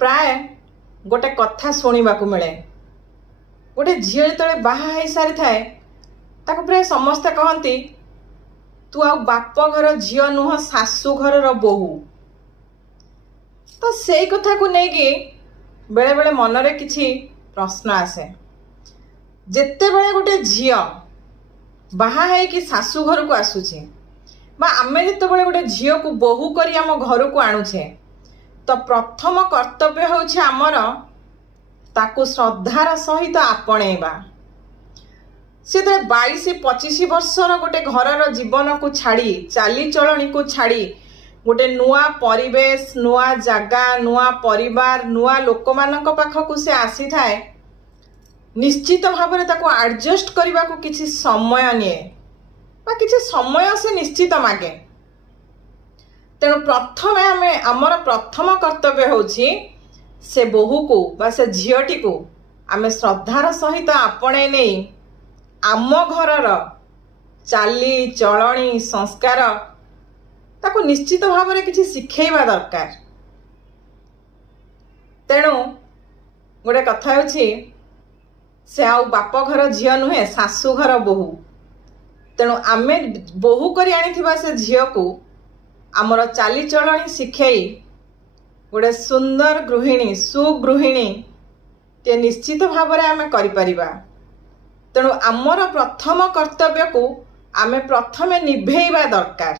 प्राय गोटे कथा शुणा मिले गोटे झील जो बाहा सारी थाए प्राय समस्ते कहती तू आ बाप घर झी नुह शाशु घर बोहू। तो से कथा को लेकिन बेले बेले मनरे किछि प्रश्न आसे। जेते बेले गोटे झी बाहा है कि शाशु घर को आसुचे बा आमे जेते बेले गोटे झी को बोहू करी आम घर को आणुछे तो प्रथम कर्तव्य होउछे आमर ताकू श्रद्धार सहित आपणेबा। से 22-25 वर्षर गोटे घरर जीवन को छाड़ी चाली चलनी को छाड़ी गोटे नुआ परिवेश नुआ जगह नुआ परिवार नुआ लोक मानक पाखक से आसी थाए निश्चित भाव में ताको एडजस्ट करने को किसी समय निए बा किसी समय से निश्चित मागे। तेणु प्रथम आमर प्रथम कर्तव्य होछि से बोहू को बा से झीटी को आमे श्रद्धार सहित आपणे नहीं आम घरर चाली चलनी संस्कार ताको निश्चित भाव में किसी शिखेबा दरकार। तेणु गोटे कथा होछि से आउ बाप घर झी नुहे शाशु घर बोहू। तेणु आमे बोहू करी आनिथिबा से झी को आमर चाली चलनी शिखेई गोटे सुंदर गृहिणी सुगृहिणी ते निश्चित भाव में आमे करि परिबा। तेणु आमर प्रथम कर्तव्य को आमे प्रथमे निभेइबा दरकार।